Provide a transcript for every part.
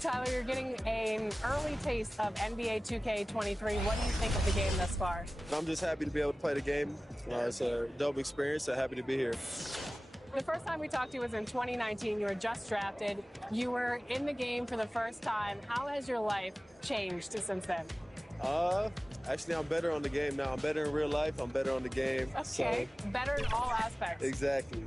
Tyler, you're getting an early taste of NBA 2K23. What do you think of the game thus far? I'm just happy to be able to play the game. It's a dope experience, so happy to be here. The first time we talked to you was in 2019. You were just drafted. You were in the game for the first time. How has your life changed since then? Actually, I'm better on the game now. I'm better in real life. I'm better on the game. Okay, so, better in all aspects. Exactly.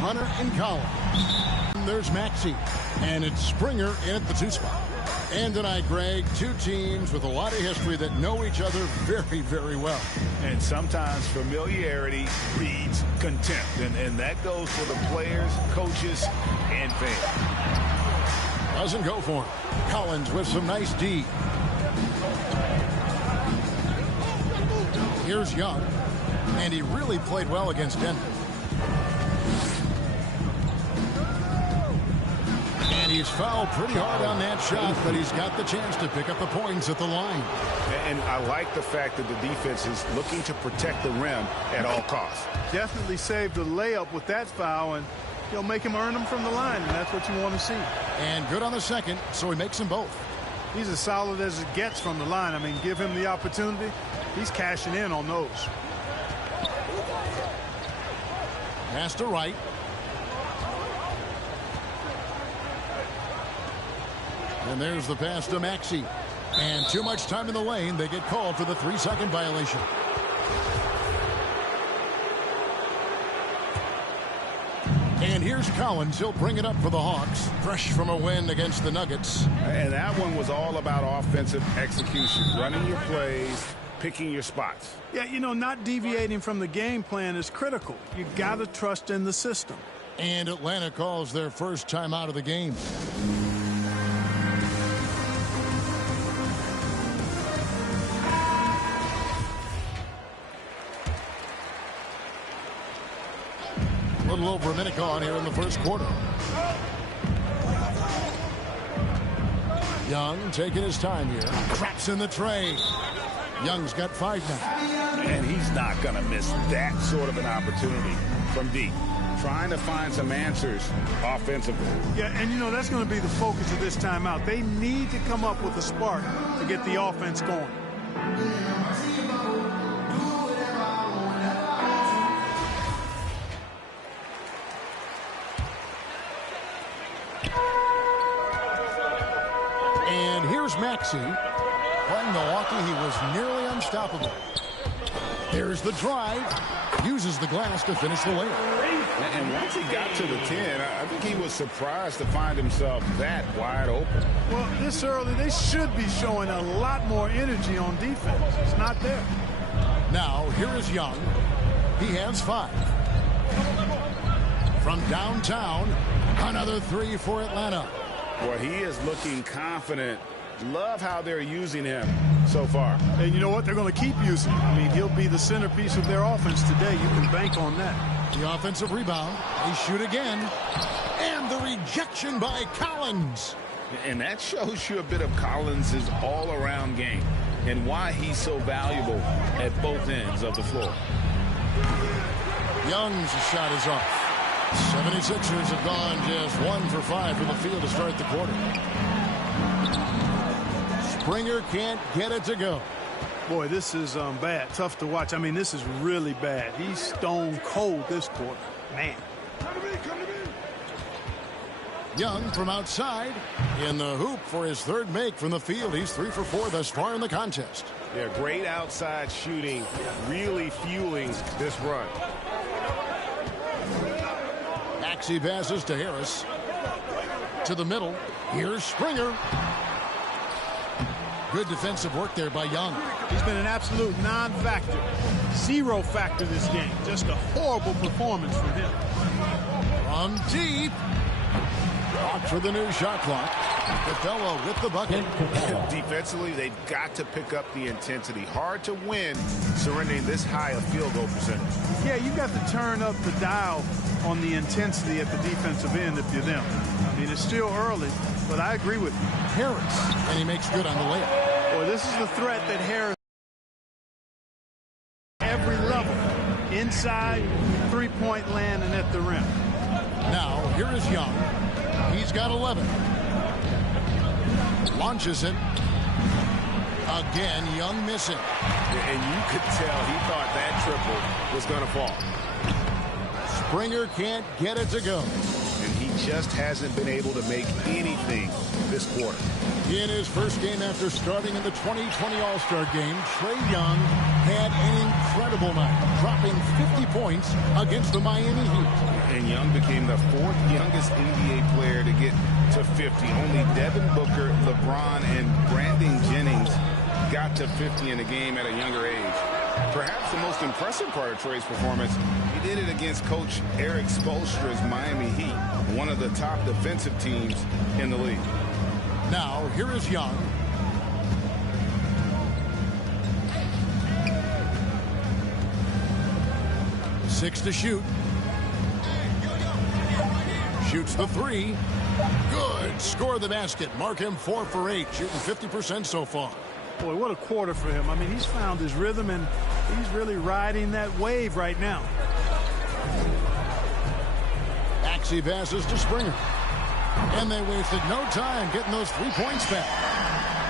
Hunter and Collins. There's Maxey, and it's Springer in at the 2 spot. And tonight, Greg, two teams with a lot of history that know each other very, very well. And sometimes familiarity breeds contempt, and that goes for the players, coaches, and fans. Doesn't go for him. Collins with some nice D. Here's Young, and he really played well against Denver. And he's fouled pretty hard on that shot, but he's got the chance to pick up the points at the line. And I like the fact that the defense is looking to protect the rim at all costs. Definitely saved a layup with that foul, and he'll make him earn them from the line, and that's what you want to see. And good on the second, so he makes them both. He's as solid as it gets from the line. I mean, give him the opportunity. He's cashing in on those. Pass to Wright. And there's the pass to Maxey. And too much time in the lane. They get called for the 3-second violation. And here's Collins. He'll bring it up for the Hawks. Fresh from a win against the Nuggets. And that one was all about offensive execution. Running your plays, picking your spots. Yeah, you know, not deviating from the game plan is critical. You got to trust in the system. And Atlanta calls their first time out of the game. A little over a minute gone here in the first quarter. Young taking his time here. Traps in the tray. Young's got 5 now. And he's not going to miss that sort of an opportunity from deep. Trying to find some answers offensively. Yeah, and you know, that's going to be the focus of this timeout. They need to come up with a spark to get the offense going. And here's Maxey. Playing Milwaukee, he was nearly unstoppable. There's the drive. Uses the glass to finish the layup. And once he got to the 10, I think he was surprised to find himself that wide open. Well, this early, they should be showing a lot more energy on defense. It's not there. Now, here is Young. He has 5. From downtown, another 3 for Atlanta. Boy, he is looking confident. Love how they're using him so far. And you know what? They're going to keep using him. I mean, he'll be the centerpiece of their offense today. You can bank on that. The offensive rebound. They shoot again. And the rejection by Collins. And that shows you a bit of Collins' all-around game and why he's so valuable at both ends of the floor. Young's shot is off. 76ers have gone just 1 for 5 from the field to start the quarter. Springer can't get it to go. Boy, this is bad. Tough to watch. I mean, this is really bad. He's stone cold this quarter. Man. Young from outside in the hoop for his 3rd make from the field. He's 3 for 4 thus far in the contest. Yeah, great outside shooting, really fueling this run. Maxey passes to Harris. To the middle. Here's Springer. Good defensive work there by Young. He's been an absolute non-factor. 0 factor this game. Just a horrible performance from him. From deep. Blocked for the new shot clock. Capella with the bucket. Defensively, they've got to pick up the intensity. Hard to win surrendering this high a field goal percentage. Yeah, you got to turn up the dial on the intensity at the defensive end if you're them. I mean, it's still early, but I agree with you. Harris, and he makes good on the layup. Well, this is the threat that Harris every level. Inside, three-point land, and at the rim. Now, here is Young. He's got 11. Launches it. Again, Young missing. And you could tell he thought that triple was going to fall. Springer can't get it to go. And he just hasn't been able to make anything this quarter. In his first game after starting in the 2020 All-Star game, Trae Young had an incredible night, dropping 50 points against the Miami Heat. And Young became the fourth youngest NBA player to get to 50. Only Devin Booker, LeBron, and Brandon Jennings got to 50 in a game at a younger age. Perhaps the most impressive part of Trae's performance, he did it against Coach Eric Spoelstra's Miami Heat, one of the top defensive teams in the league. Now, here is Young. Six to shoot. Shoots the three. Good. Score the basket. Mark him 4 for 8, shooting 50% so far. Boy, what a quarter for him. I mean, he's found his rhythm, and he's really riding that wave right now. Maxey passes to Springer. And they wasted no time getting those 3 points back.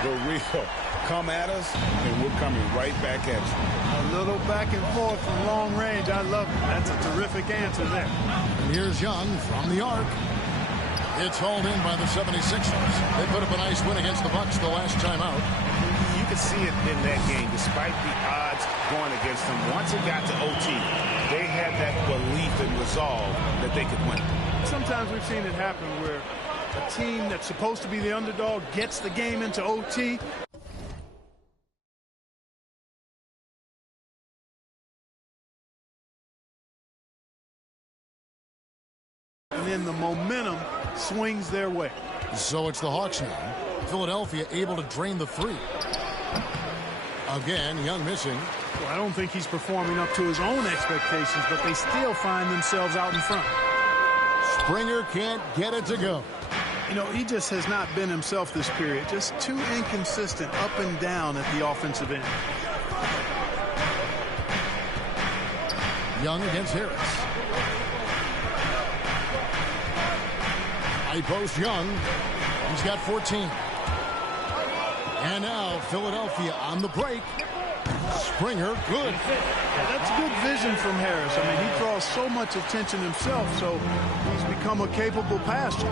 The real come at us, and we're coming right back at you. A little back and forth from long range. I love it. That's a terrific answer there. And here's Young from the arc. It's hauled in by the 76ers. They put up a nice win against the Bucks the last time out. You could see it in that game, despite the odds going against them. Once it got to OT, they had that belief and resolve that they could win. Sometimes we've seen it happen where a team that's supposed to be the underdog gets the game into OT. And then the momentum swings their way. So it's the Hawks now. Philadelphia able to drain the three. Again, Young missing. Well, I don't think he's performing up to his own expectations, but they still find themselves out in front. Springer can't get it to go. You know, he just has not been himself this period. Just too inconsistent up and down at the offensive end. Young against Harris. High post Young. He's got 14. And now Philadelphia on the break. Springer, good. Yeah, that's good vision from Harris. I mean, he draws so much attention himself, so he's become a capable passer.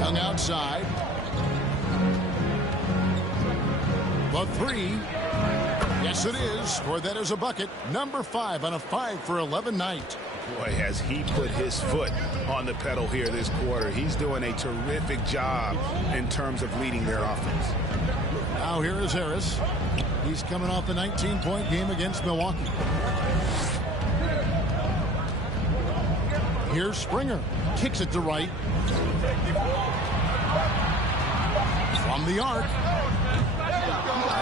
Young outside. The three. Yes, it is. Scored that as a bucket. Number 5 on a 5 for 11 night. Boy, has he put his foot on the pedal here this quarter. He's doing a terrific job in terms of leading their offense. Now here is Harris. He's coming off the 19-point game against Milwaukee. Here's Springer. Kicks it to right. From the arc.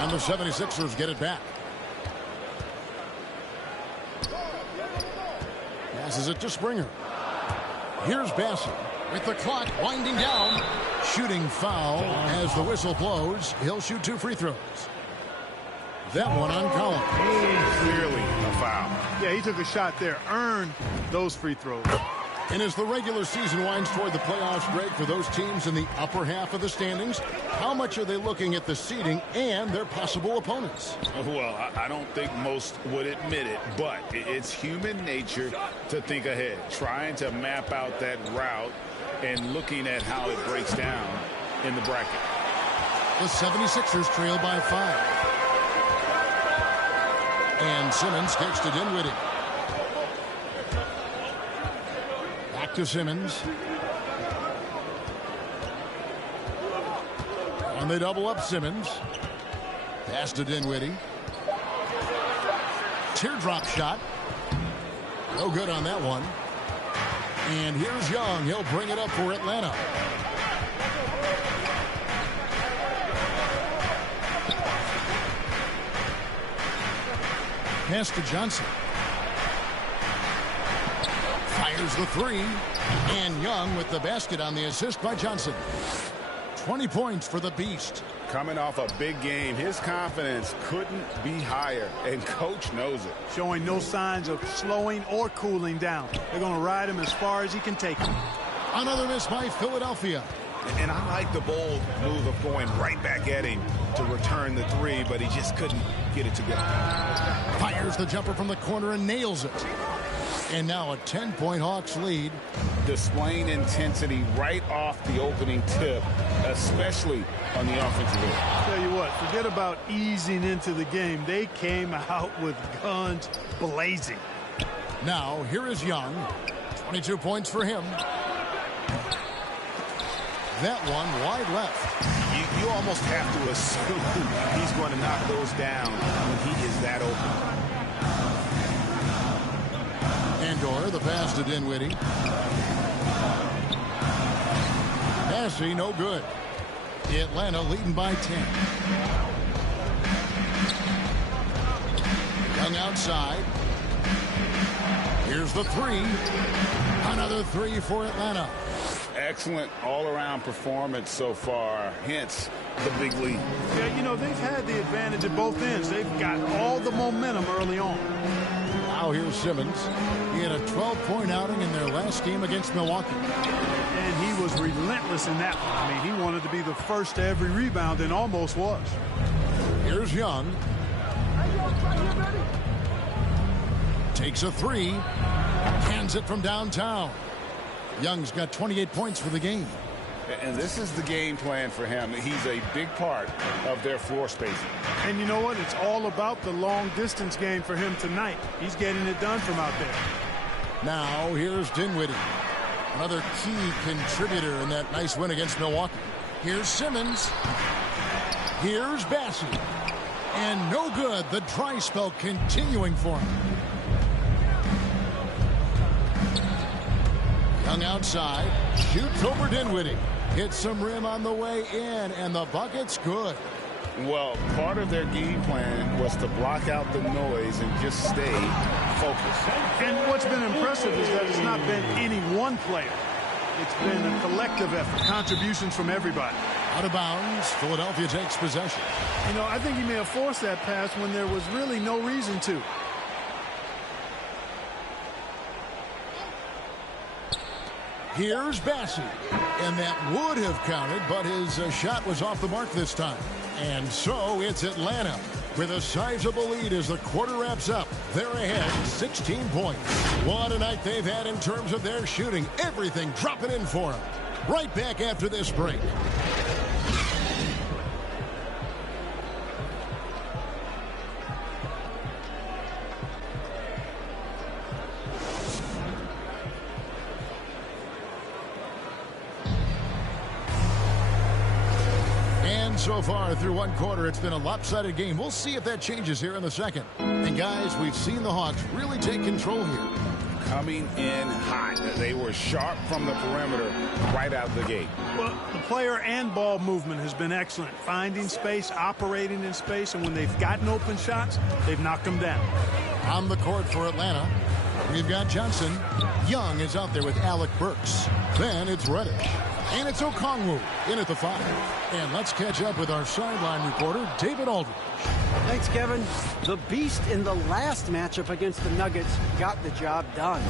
And the 76ers get it back. Passes it to Springer. Here's Bassett with the clock winding down. Shooting foul as the whistle blows. He'll shoot 2 free throws. That one on Collins. Clearly a foul. Yeah, he took a shot there. Earned those free throws. And as the regular season winds toward the playoffs, Greg, for those teams in the upper half of the standings, how much are they looking at the seeding and their possible opponents? Well, I don't think most would admit it, but it's human nature to think ahead, trying to map out that route and looking at how it breaks down in the bracket. The 76ers trail by 5. And Simmons kicks to Dinwiddie. Back to Simmons. And they double up Simmons. Pass to Dinwiddie. Teardrop shot. No good on that one. And here's Young. He'll bring it up for Atlanta. Pass to Johnson. Fires the three. And Young with the basket on the assist by Johnson. 20 points for the Beast. Coming off a big game, his confidence couldn't be higher, and coach knows it. Showing no signs of slowing or cooling down. They're going to ride him as far as he can take him. Another miss by Philadelphia. And I like the bold move of going right back at him to return the three, but he just couldn't get it to go. Fires the jumper from the corner and nails it. And now a 10-point Hawks lead. Displaying intensity right off the opening tip, especially on the offensive end. Tell you what, forget about easing into the game. They came out with guns blazing. Now, here is Young. 22 points for him. That one wide left. You almost have to assume he's going to knock those down when he is that open. Andor, the pass to Dinwiddie. Massey, no good. Atlanta leading by 10. Young outside. Here's the three. Another three for Atlanta. Excellent all-around performance so far, hence the big lead. Yeah, you know, they've had the advantage at both ends. They've got all the momentum early on. Now here's Simmons. He had a 12-point outing in their last game against Milwaukee. And he was relentless in that one. I mean, he wanted to be the first to every rebound and almost was. Here's Young. Takes a three. Hands it from downtown. Young's got 28 points for the game. And this is the game plan for him. He's a big part of their floor spacing. And you know what? It's all about the long-distance game for him tonight. He's getting it done from out there. Now, here's Dinwiddie. Another key contributor in that nice win against Milwaukee. Here's Simmons. Here's Bassey. And no good. The dry spell continuing for him. Young outside. Shoots over Dinwiddie. Hits some rim on the way in, and the bucket's good. Well, part of their game plan was to block out the noise and just stay focused. And what's been impressive is that it's not been any one player. It's been a collective effort, contributions from everybody. Out of bounds, Philadelphia takes possession. You know, I think he may have forced that pass when there was really no reason to. Here's Bassey. And that would have counted, but his shot was off the mark this time. And so it's Atlanta with a sizable lead as the quarter wraps up. They're ahead 16 points. What a night they've had in terms of their shooting. Everything dropping in for them. Right back after this break. So far through one quarter, it's been a lopsided game. We'll see if that changes here in the second. And guys, we've seen the Hawks really take control here. Coming in hot. They were sharp from the perimeter right out the gate. Well, the player and ball movement has been excellent. Finding space, operating in space, and when they've gotten open shots, they've knocked them down. On the court for Atlanta, we've got Johnson. Young is out there with Alec Burks. Then it's Reddish. And it's Okongwu in at the 5. And let's catch up with our sideline reporter, David Aldridge. Thanks, Kevin. The Beast in the last matchup against the Nuggets got the job done.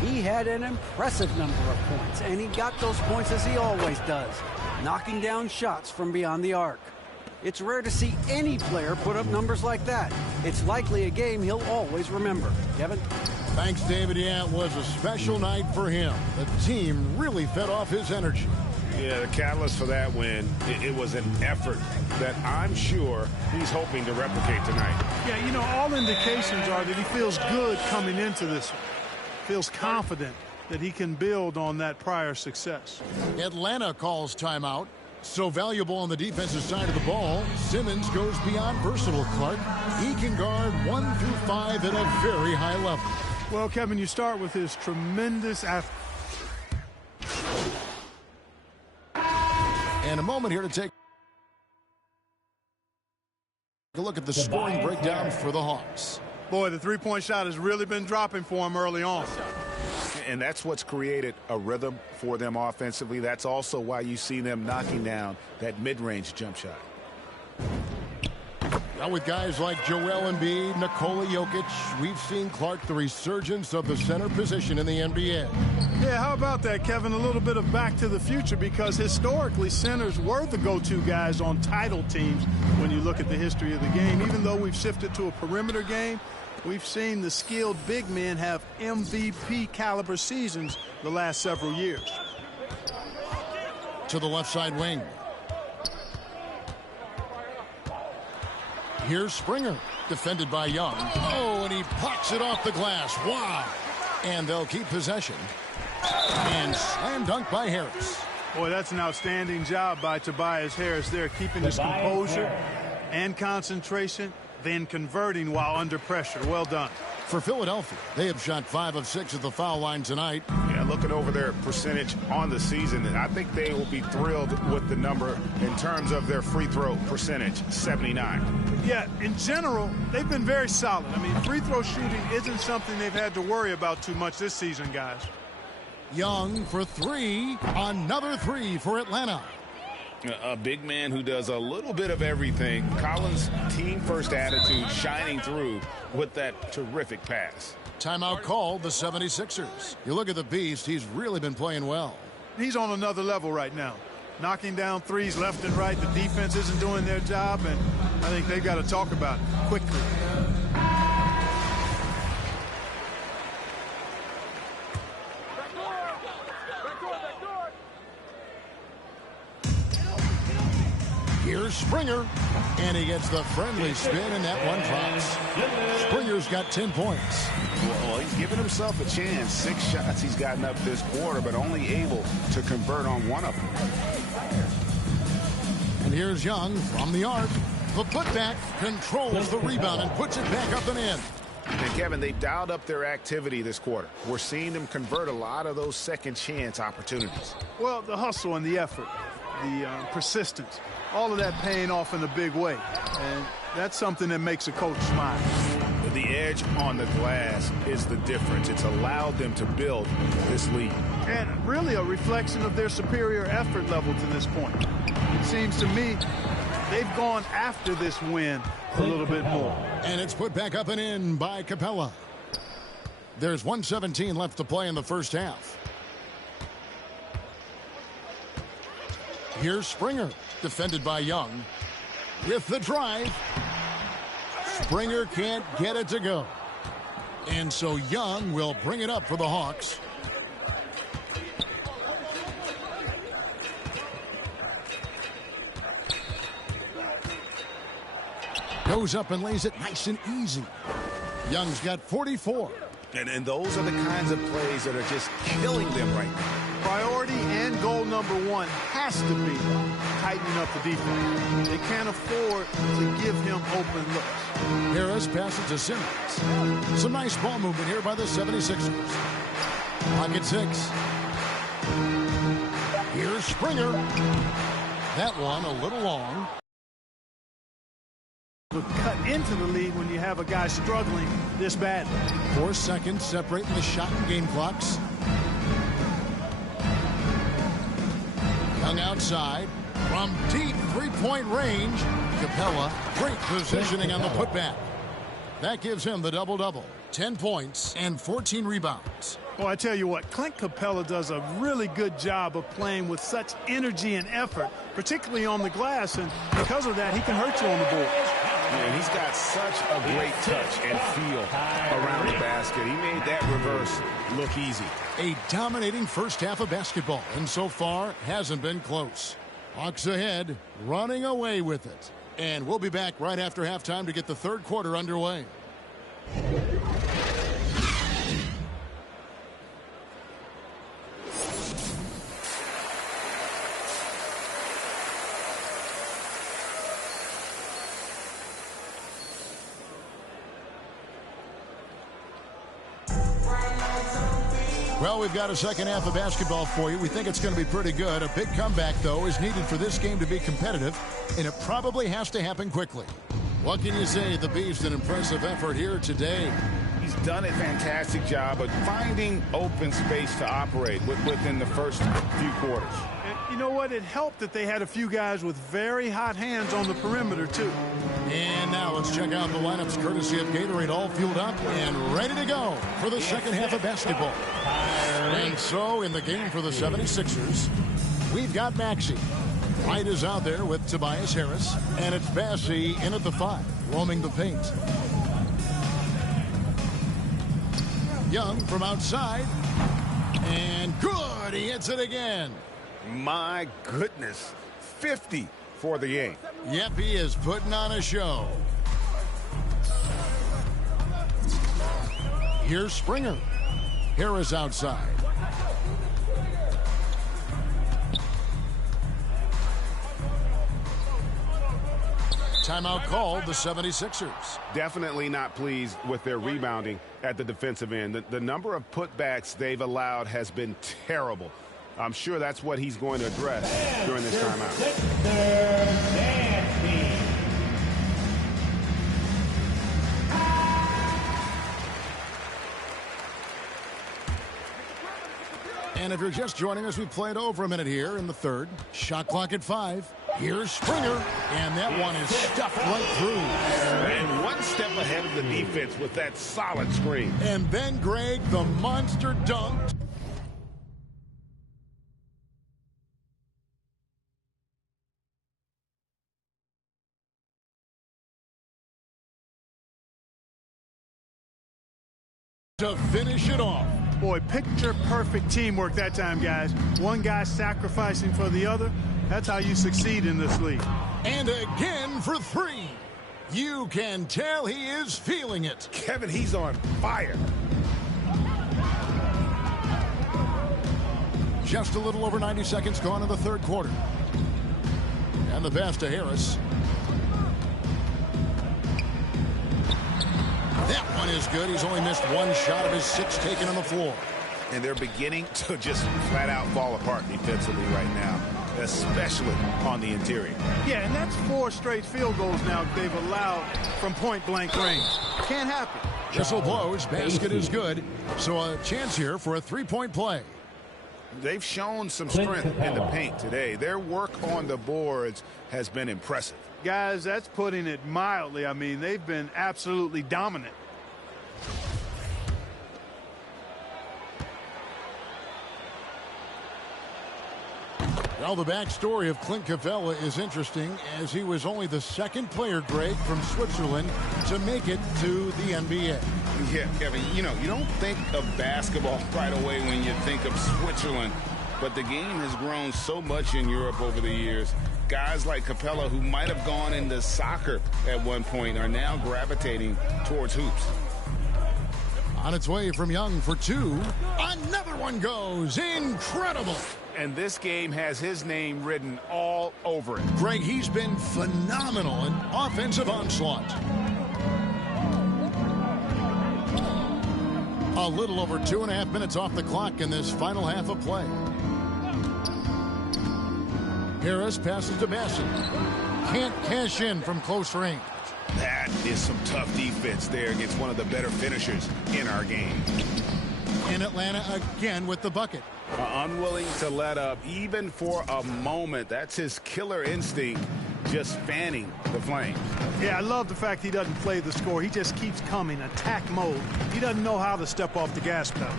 He had an impressive number of points, and he got those points as he always does, knocking down shots from beyond the arc. It's rare to see any player put up numbers like that. It's likely a game he'll always remember. Kevin? Thanks, David. Yeah, it was a special night for him. The team really fed off his energy. Yeah, the catalyst for that win, it was an effort that I'm sure he's hoping to replicate tonight. Yeah, you know, all indications are that he feels good coming into this one. Feels confident that he can build on that prior success. Atlanta calls timeout. So valuable on the defensive side of the ball, Simmons goes beyond versatile, Clark. He can guard 1 through 5 at a very high level. Well, Kevin, you start with his tremendous And a moment here to take a look at the scoring breakdown for the Hawks. Boy, the three-point shot has really been dropping for him early on. And that's what's created a rhythm for them offensively. That's also why you see them knocking down that mid-range jump shot. Now with guys like Joel Embiid, Nikola Jokic, we've seen, Clark, the resurgence of the center position in the NBA. Yeah, how about that, Kevin? A little bit of back to the future, because historically centers were the go-to guys on title teams when you look at the history of the game. Even though we've shifted to a perimeter game, we've seen the skilled big men have MVP caliber seasons the last several years. To the left side wing. Here's Springer, defended by Young. Oh, and he pucks it off the glass. Wow. And they'll keep possession. And slam dunk by Harris. Boy, that's an outstanding job by Tobias Harris there, keeping his composure and concentration, then converting while under pressure. Well done. For Philadelphia, they have shot 5 of 6 at the foul line tonight. Yeah, looking over their percentage on the season, I think they will be thrilled with the number in terms of their free throw percentage, 79. Yeah, in general, they've been very solid. I mean, free throw shooting isn't something they've had to worry about too much this season, guys. Young for 3. Another 3 for Atlanta. A big man who does a little bit of everything. Collins' team-first attitude shining through with that terrific pass. Timeout called the 76ers. You look at the beast, he's really been playing well. He's on another level right now. Knocking down threes left and right. The defense isn't doing their job, and I think they've got to talk about it quickly. Here's Springer, and he gets the friendly spin, and that one drops. Springer's got 10 points. Well, he's given himself a chance. 6 shots he's gotten up this quarter, but only able to convert on one of them. And here's Young from the arc. The putback controls the rebound and puts it back up and in. And Kevin, they've dialed up their activity this quarter. We're seeing them convert a lot of those second chance opportunities. Well, the hustle and the effort, the persistence, all of that paying off in a big way. And that's something that makes a coach smile. The edge on the glass is the difference. It's allowed them to build this lead. And really a reflection of their superior effort level to this point. It seems to me they've gone after this win a little bit more. And it's put back up and in by Capella. There's 1:17 left to play in the first half. Here's Springer, defended by Young. With the drive. Springer can't get it to go. And so Young will bring it up for the Hawks. Goes up and lays it nice and easy. Young's got 44. And those are the kinds of plays that are just killing them right now. Priority and goal number one has to be tightening up the defense. They can't afford to give him open looks. Harris passes to Simmons. Some nice ball movement here by the 76ers. Pocket 6. Here's Springer. That one a little long. Would cut into the lead when you have a guy struggling this badly. 4 seconds separating the shot and game clocks. Young outside from deep three-point range. Capella, great positioning on the putback. That gives him the double-double. 10 points and 14 rebounds. Well, I tell you what, Clint Capella does a really good job of playing with such energy and effort, particularly on the glass, and because of that, he can hurt you on the board. And he's got such a great touch and feel around the basket. He made that reverse look easy. A dominating first half of basketball, and so far hasn't been close. Hawks ahead, running away with it. And we'll be back right after halftime to get the third quarter underway. Well, we've got a second half of basketball for you. We think it's going to be pretty good. A big comeback, though, is needed for this game to be competitive, and it probably has to happen quickly. What can you say? The Beast, an impressive effort here today. He's done a fantastic job of finding open space to operate within the first few quarters. And you know what? It helped that they had a few guys with very hot hands on the perimeter, too. And now let's check out the lineups courtesy of Gatorade, all fueled up and ready to go for the second half of basketball. And so in the game for the 76ers, we've got Maxey. White is out there with Tobias Harris, and it's Bassey in at the 5, roaming the paint. Young from outside, and good, he hits it again. My goodness, 50 for the game. Yep, he is putting on a show. Here's Springer. Harris outside. Timeout called, the 76ers. Definitely not pleased with their rebounding at the defensive end. The number of putbacks they've allowed has been terrible. I'm sure that's what he's going to address during this timeout. And if you're just joining us, we played over a minute here in the third. Shot clock at 5. Here's Springer, and that one is stuffed right through. And one step ahead of the defense with that solid screen. And then, Greg, the monster dunked. To finish it off. Boy, picture-perfect teamwork that time, guys. One guy sacrificing for the other. That's how you succeed in this league. And again for 3. You can tell he is feeling it. Kevin, he's on fire. Just a little over 90 seconds gone in the third quarter. And the pass to Harris. That one is good. He's only missed one shot of his 6 taken on the floor. And they're beginning to just flat out fall apart defensively right now, especially on the interior. Yeah, and that's 4 straight field goals now they've allowed from point-blank range. Can't happen. Whistle blows. Basket is good. So a chance here for a 3-point play. They've shown some strength in the paint today. Their work on the boards has been impressive. Guys, that's putting it mildly. I mean, they've been absolutely dominant. Well, the backstory of Clint Capella is interesting, as he was only the 2nd player, Greg, from Switzerland to make it to the NBA. Yeah, Kevin, you know, you don't think of basketball right away when you think of Switzerland, but the game has grown so much in Europe over the years. Guys like Capella, who might have gone into soccer at one point, are now gravitating towards hoops. On its way from Young for 2. Another one goes. Incredible. And this game has his name written all over it. Greg, he's been phenomenal in offensive onslaught. A little over 2.5 minutes off the clock in this final half of play. Harris passes to Bassett. Can't cash in from close range. That is some tough defense there against one of the better finishers in our game. And Atlanta again with the bucket. Unwilling to let up even for a moment. That's his killer instinct, just fanning the flames. Yeah, I love the fact he doesn't play the score. He just keeps coming, attack mode. He doesn't know how to step off the gas pedal.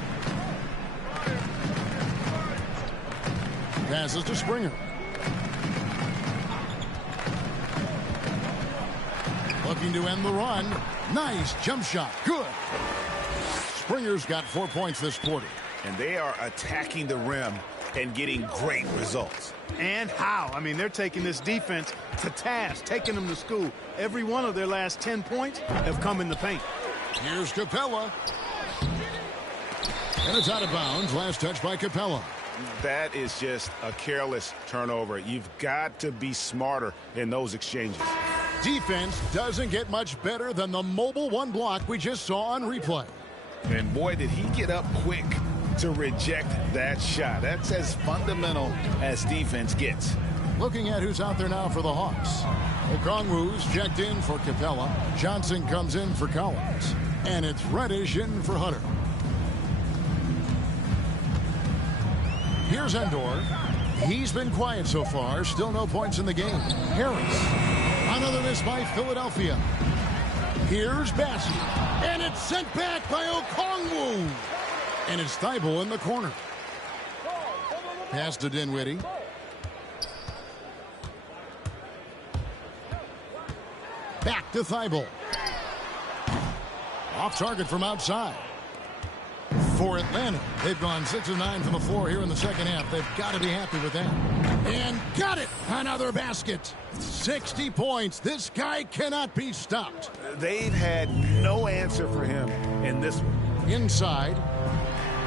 Passes to Springer. Looking to end the run. Nice jump shot. Good. Springer's got 4 points this quarter. And they are attacking the rim and getting great results. And how? I mean, they're taking this defense to task, taking them to school. Every one of their last 10 points have come in the paint. Here's Capella. And it's out of bounds. Last touch by Capella. That is just a careless turnover. You've got to be smarter in those exchanges. Defense doesn't get much better than the mobile 1 block we just saw on replay. And boy, did he get up quick to reject that shot. That's as fundamental as defense gets. Looking at who's out there now for the Hawks. Okongwu's checked in for Capella. Johnson comes in for Collins. And it's Reddish in for Hunter. Here's Endor. He's been quiet so far. Still no points in the game. Harris. Another miss by Philadelphia. Here's Bassey. And it's sent back by Okongwu. And it's Thibault in the corner. Pass to Dinwiddie. Back to Thibault. Off target from outside. For Atlanta, they've gone 6 of 9 from the floor here in the second half. They've got to be happy with that. And got it! Another basket. 60 points. This guy cannot be stopped. They've had no answer for him in this one. Inside.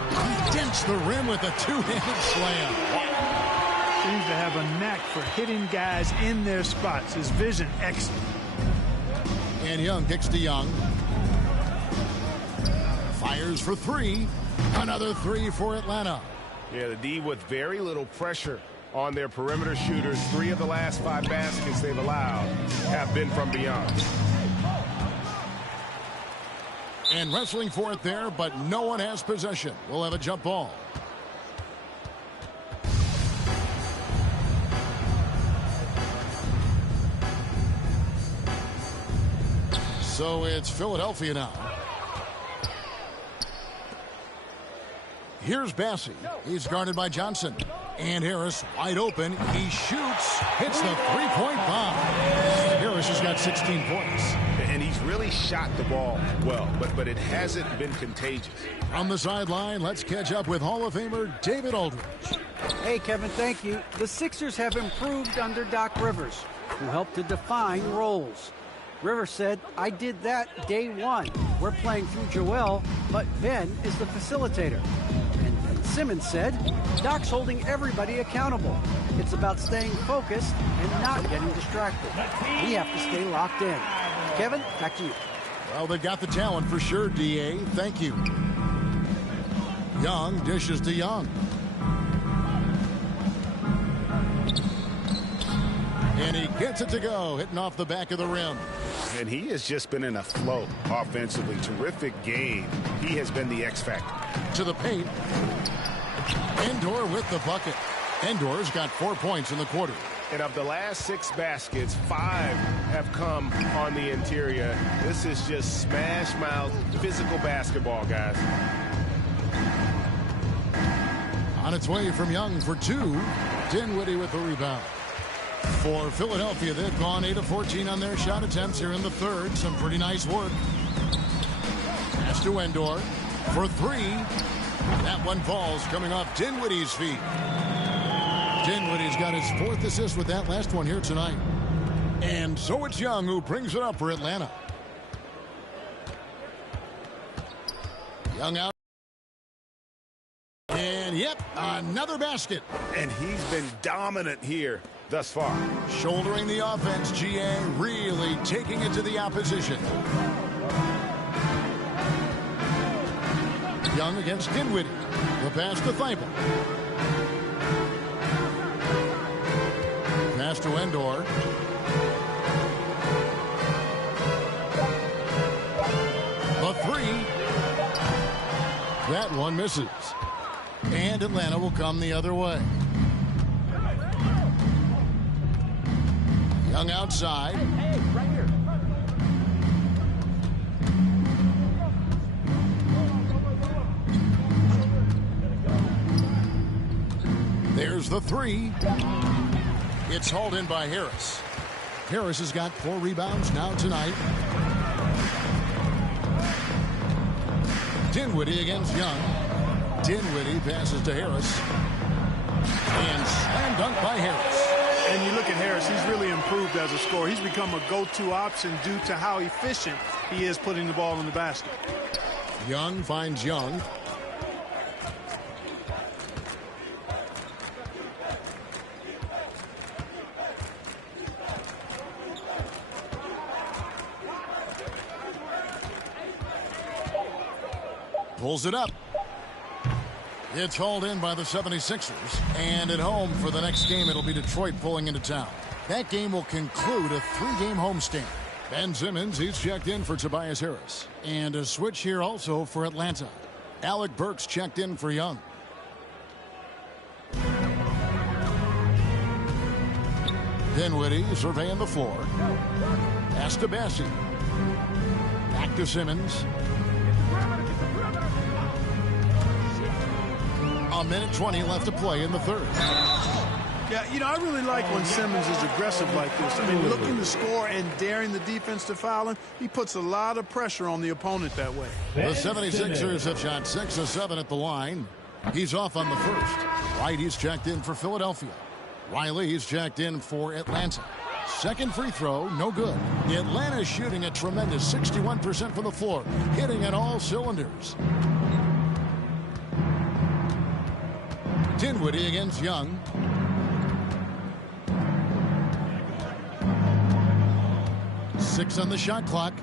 He dents the rim with a two-handed slam. Seems to have a knack for hitting guys in their spots. His vision excellent. And Young kicks to Young. Fires for three. Another three for Atlanta. Yeah, the D with very little pressure on their perimeter shooters. 3 of the last 5 baskets they've allowed have been from beyond. And wrestling for it there, but no one has possession. We'll have a jump ball. So it's Philadelphia now. Here's Bassey. He's guarded by Johnson. And Harris wide open. He shoots. Hits the three-point bomb. Harris has got 16 points. And he's really shot the ball well, but it hasn't been contagious. From the sideline, let's catch up with Hall of Famer David Aldridge. Hey, Kevin, thank you. The Sixers have improved under Doc Rivers, who helped to define roles. Rivers said, I did that day one. We're playing through Joel, but Ben is the facilitator. And Simmons said, Doc's holding everybody accountable. It's about staying focused and not getting distracted. We have to stay locked in. Kevin, back to you. Well, they've got the talent for sure, D.A. Thank you. Young dishes to Young. And he gets it to go, hitting off the back of the rim. And he has just been in a flow offensively. Terrific game. He has been the X factor. To the paint. Endor with the bucket. Endor's got 4 points in the quarter. And of the last 6 baskets, 5 have come on the interior. This is just smash mouth physical basketball, guys. On its way from Young for 2. Dinwiddie with the rebound. For Philadelphia, they've gone 8 of 14 on their shot attempts here in the third. Some pretty nice work. Pass to Endor for 3. That one falls coming off Dinwiddie's feet. Dinwiddie's got his 4th assist with that last one here tonight. And so it's Young who brings it up for Atlanta. Young out. And yep, another basket. And he's been dominant here thus far. Shouldering the offense, GA really taking it to the opposition. Young against Dinwiddie. The pass to Thibault. Pass to Endor. The 3. That one misses. And Atlanta will come the other way. Young outside. Hey, right here. There's the 3. It's hauled in by Harris. Harris has got 4 rebounds now tonight. Dinwiddie against Young. Dinwiddie passes to Harris. And slam dunk by Harris. And you look at Harris, he's really improved as a scorer. He's become a go-to option due to how efficient he is putting the ball in the basket. Young finds Young. Pulls it up. It's hauled in by the 76ers. And at home for the next game, it'll be Detroit pulling into town. That game will conclude a 3-game homestand. Ben Simmons, he's checked in for Tobias Harris. And a switch here also for Atlanta. Alec Burks checked in for Young. Dinwiddie surveying the floor. Pass to Bassi. Back to Simmons. A minute 20 left to play in the third. Yeah, you know, I really like when Simmons is aggressive like this. I mean, looking to score and daring the defense to foul him, he puts a lot of pressure on the opponent that way. The 76ers have shot 6 of 7 at the line. He's off on the first. White, he's checked in for Philadelphia. Riley, he's checked in for Atlanta. Second free throw, no good. Atlanta shooting a tremendous 61% from the floor, hitting at all cylinders. Dinwiddie against Young. Six on the shot clock.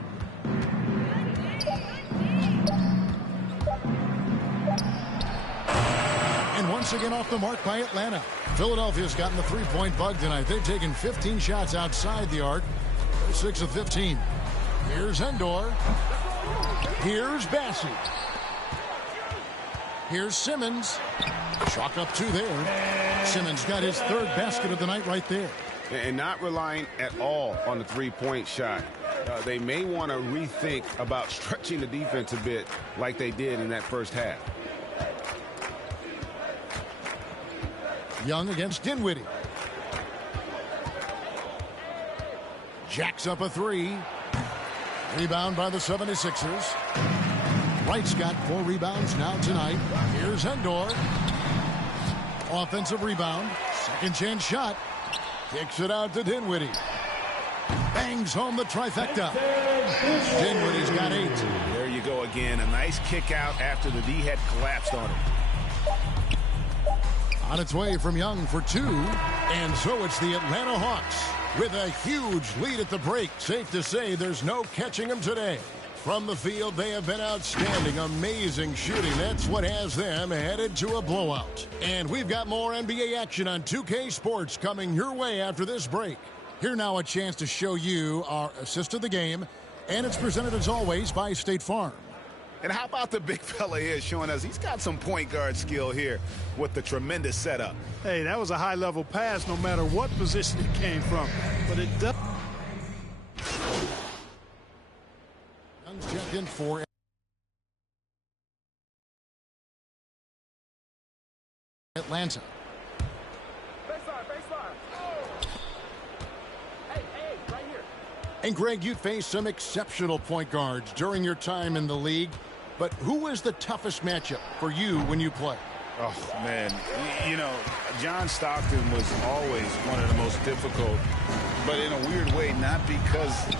And once again off the mark by Atlanta. Philadelphia's gotten the three-point bug tonight. They've taken 15 shots outside the arc. They're 6 of 15. Here's Endor. Here's Bassi. Here's Simmons. Chalk up 2 there. Simmons got his third basket of the night right there. And not relying at all on the three-point shot. They may want to rethink about stretching the defense a bit like they did in that first half. Young against Dinwiddie. Jacks up a 3. Rebound by the 76ers. Wright's got 4 rebounds now tonight. Here's Endor. Offensive rebound. Second chance shot. Kicks it out to Dinwiddie. Bangs home the trifecta. Dinwiddie's got 8. There you go again. A nice kick out after the D had collapsed on him. On its way from Young for 2. And so it's the Atlanta Hawks with a huge lead at the break. Safe to say there's no catching them today. From the field, they have been outstanding. Amazing shooting. That's what has them headed to a blowout. And we've got more NBA action on 2K Sports coming your way after this break. Here now a chance to show you our assist of the game. And it's presented as always by State Farm. And how about the big fella here showing us he's got some point guard skill here with the tremendous setup. Hey, that was a high-level pass no matter what position it came from. But it does. Young's checked in for Atlanta. And Greg, you faced some exceptional point guards during your time in the league, but who was the toughest matchup for you when you played? Oh, man, you know, John Stockton was always one of the most difficult, but in a weird way, not because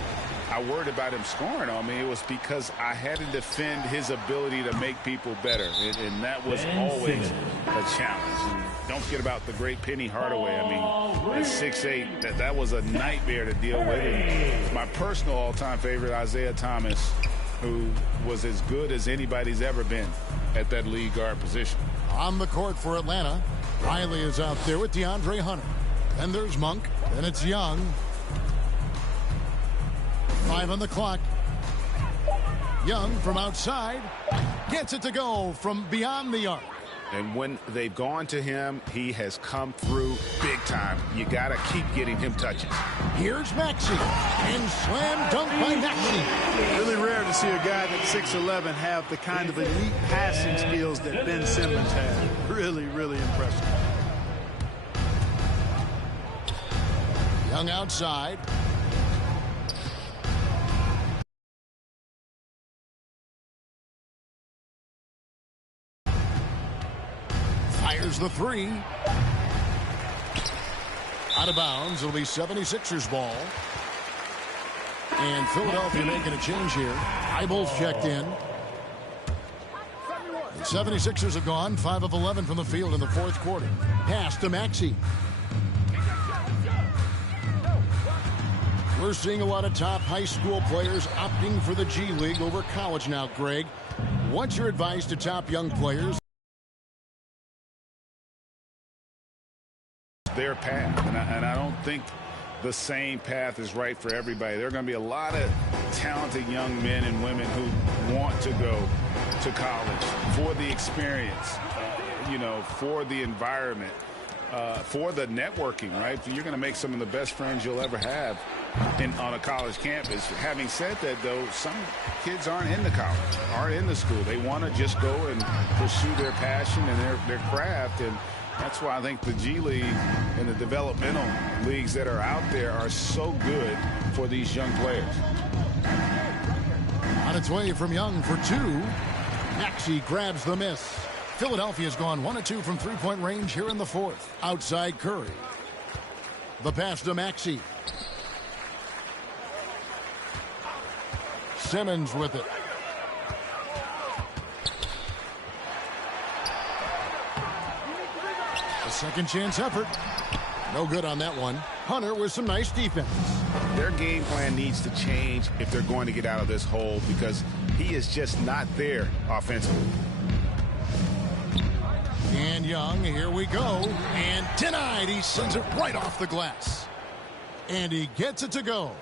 I worried about him scoring on me. It was because I had to defend his ability to make people better, and that was always a challenge. And don't forget about the great Penny Hardaway. I mean, at 6'8", that was a nightmare to deal with. And my personal all-time favorite, Isaiah Thomas, who was as good as anybody's ever been at that lead guard position. On the court for Atlanta, Riley is out there with DeAndre Hunter. Then there's Monk. Then it's Young. 5 on the clock. Young from outside gets it to go from beyond the arc. And when they've gone to him, he has come through big time. You got to keep getting him touches. Here's Maxey. And slam dunk by Maxey. Really rare to see a guy that's 6'11" have the kind of elite passing skills that Ben Simmons had. Really, really impressive. Young outside. Fires the 3. Out of bounds. It'll be 76ers ball. And Philadelphia making a change here. Eibel's checked in. The 76ers have gone 5 of 11 from the field in the fourth quarter. Pass to Maxey. We're seeing a lot of top high school players opting for the G League over college now, Greg. What's your advice to top young players? Their path, and I don't think the same path is right for everybody. There are going to be a lot of talented young men and women who want to go to college for the experience, for the environment, for the networking, right? You're going to make some of the best friends you'll ever have on a college campus. Having said that, though, some kids aren't in the college, aren't in the school. They want to just go and pursue their passion and their craft, and that's why I think the G League and the developmental leagues that are out there are so good for these young players. On its way from Young for two. Maxey grabs the miss. Philadelphia's gone 1 of 2 from three-point range here in the fourth. Outside Curry. The pass to Maxey. Simmons with it. A second chance effort. No good on that one. Hunter with some nice defense. Their game plan needs to change if they're going to get out of this hole, because he is just not there offensively. And Young, here we go. And denied. He sends it right off the glass. And he gets it to go.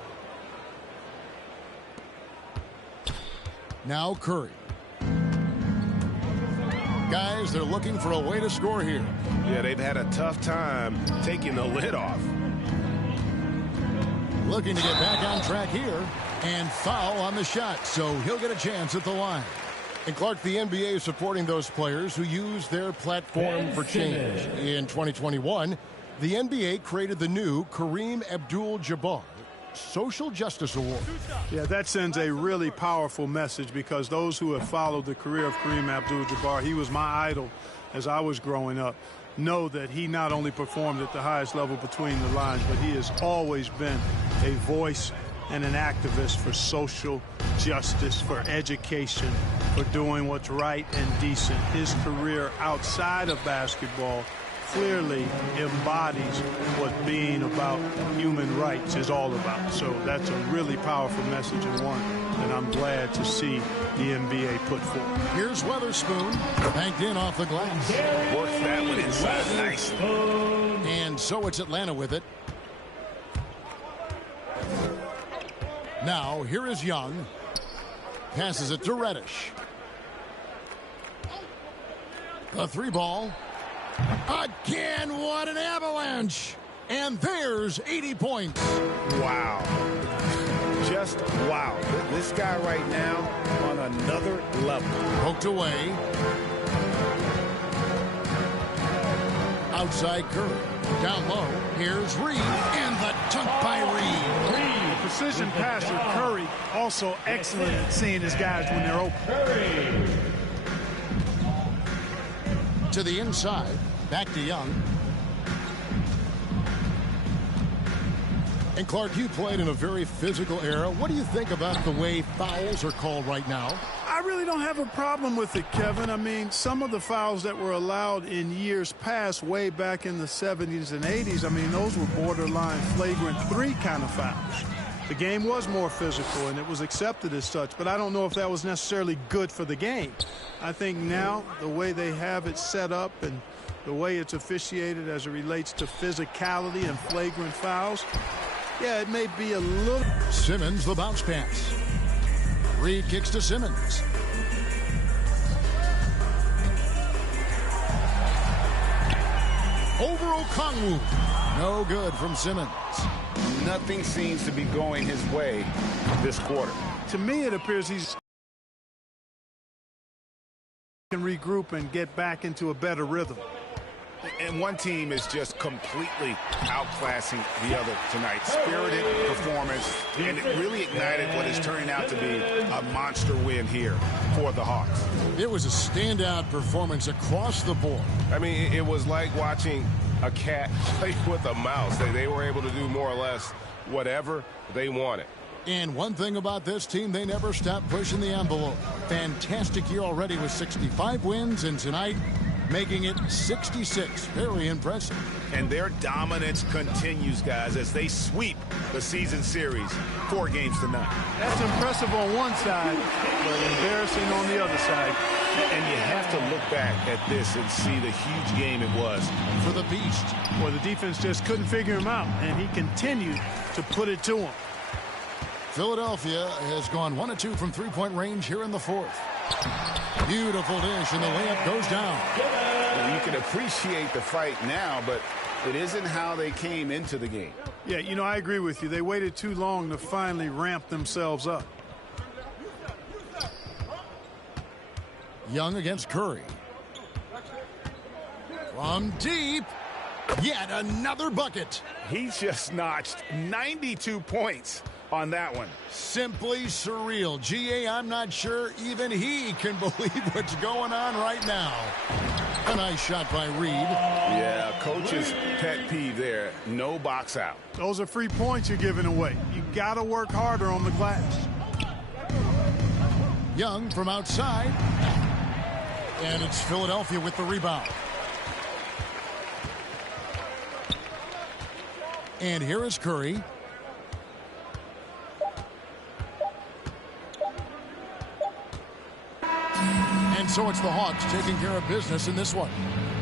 Now Curry. Guys, they're looking for a way to score here. Yeah, they've had a tough time taking the lid off. Looking to get back on track here. And foul on the shot, so he'll get a chance at the line. And Clark, the NBA is supporting those players who use their platform for change. In 2021, the NBA created the new Kareem Abdul-Jabbar Social Justice Award. Yeah, that sends a really powerful message, because those who have followed the career of Kareem Abdul-Jabbar, he was my idol as I was growing up, know that he not only performed at the highest level between the lines, but he has always been a voice and an activist for social justice, for education, for doing what's right and decent. His career outside of basketball clearly embodies what being about human rights is all about. So that's a really powerful message, and one that I'm glad to see the NBA put forward. Here's Weatherspoon, banked in off the glass. Works that one inside nicely. And so it's Atlanta with it. Now, here is Young. Passes it to Reddish. The three ball. Again, what an avalanche. And there's 80 points. Wow. Just wow. This guy right now on another level. Poked away. Outside Curry. Down low. Here's Reed. And the dunk by Reed. Precision passer Curry, also excellent at seeing his guys when they're open. To the inside, back to Young. And Clark, you played in a very physical era. What do you think about the way fouls are called right now? I really don't have a problem with it, Kevin. I mean, some of the fouls that were allowed in years past, way back in the 70s and 80s, I mean, those were borderline flagrant 3 kind of fouls. The game was more physical, and it was accepted as such, but I don't know if that was necessarily good for the game. I think now the way they have it set up and the way it's officiated as it relates to physicality and flagrant fouls, yeah, it may be a little... Simmons, the bounce pass. Reed kicks to Simmons. Over Okongwu. No good from Simmons. Nothing seems to be going his way this quarter. To me, it appears he's can regroup and get back into a better rhythm. And one team is just completely outclassing the other tonight. Spirited performance, and it really ignited what is turning out to be a monster win here for the Hawks. It was a standout performance across the board. I mean, it was like watching a cat play with a mouse. They were able to do more or less whatever they wanted. And one thing about this team, they never stop pushing the envelope. Fantastic year already with 65 wins, and tonight making it 66. Very impressive. And their dominance continues, guys, as they sweep the season series 4 games to none. That's impressive on one side, but embarrassing on the other side. And you have to look back at this and see the huge game it was for the Beast. Well, the defense just couldn't figure him out, and he continued to put it to him. Philadelphia has gone 1 of 2 from three-point range here in the fourth. Beautiful dish, and the layup goes down. Well, you can appreciate the fight now, but it isn't how they came into the game. Yeah, you know, I agree with you. They waited too long to finally ramp themselves up. Young against Curry. From deep, yet another bucket. He's just notched 92 points on that one. Simply surreal. GA, I'm not sure even he can believe what's going on right now. A nice shot by Reed. Yeah, coach's pet peeve there. No box out. Those are free points you're giving away. You got to work harder on the glass. Young from outside. And it's Philadelphia with the rebound. And here is Curry. And so it's the Hawks taking care of business in this one.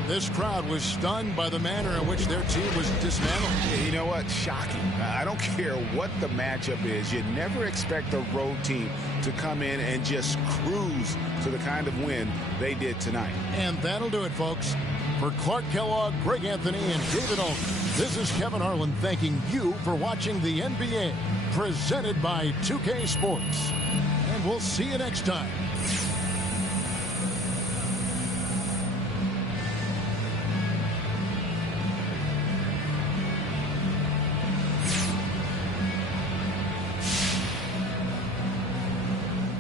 This crowd was stunned by the manner in which their team was dismantled. You know what? Shocking. I don't care what the matchup is. You never expect a road team to come in and just cruise to the kind of win they did tonight. And that'll do it, folks. For Clark Kellogg, Greg Anthony, and David Owen, this is Kevin Harlan thanking you for watching the NBA, presented by 2K Sports. And we'll see you next time.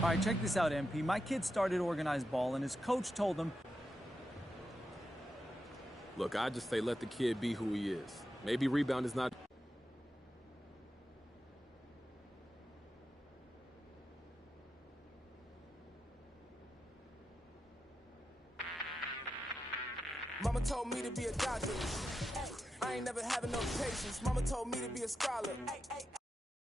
All right, check this out, MP. My kid started organized ball, and his coach told him... Look, I just say let the kid be who he is. Maybe rebound is not... Mama told me to be a doctor. I ain't never having no patience. Mama told me to be a scholar.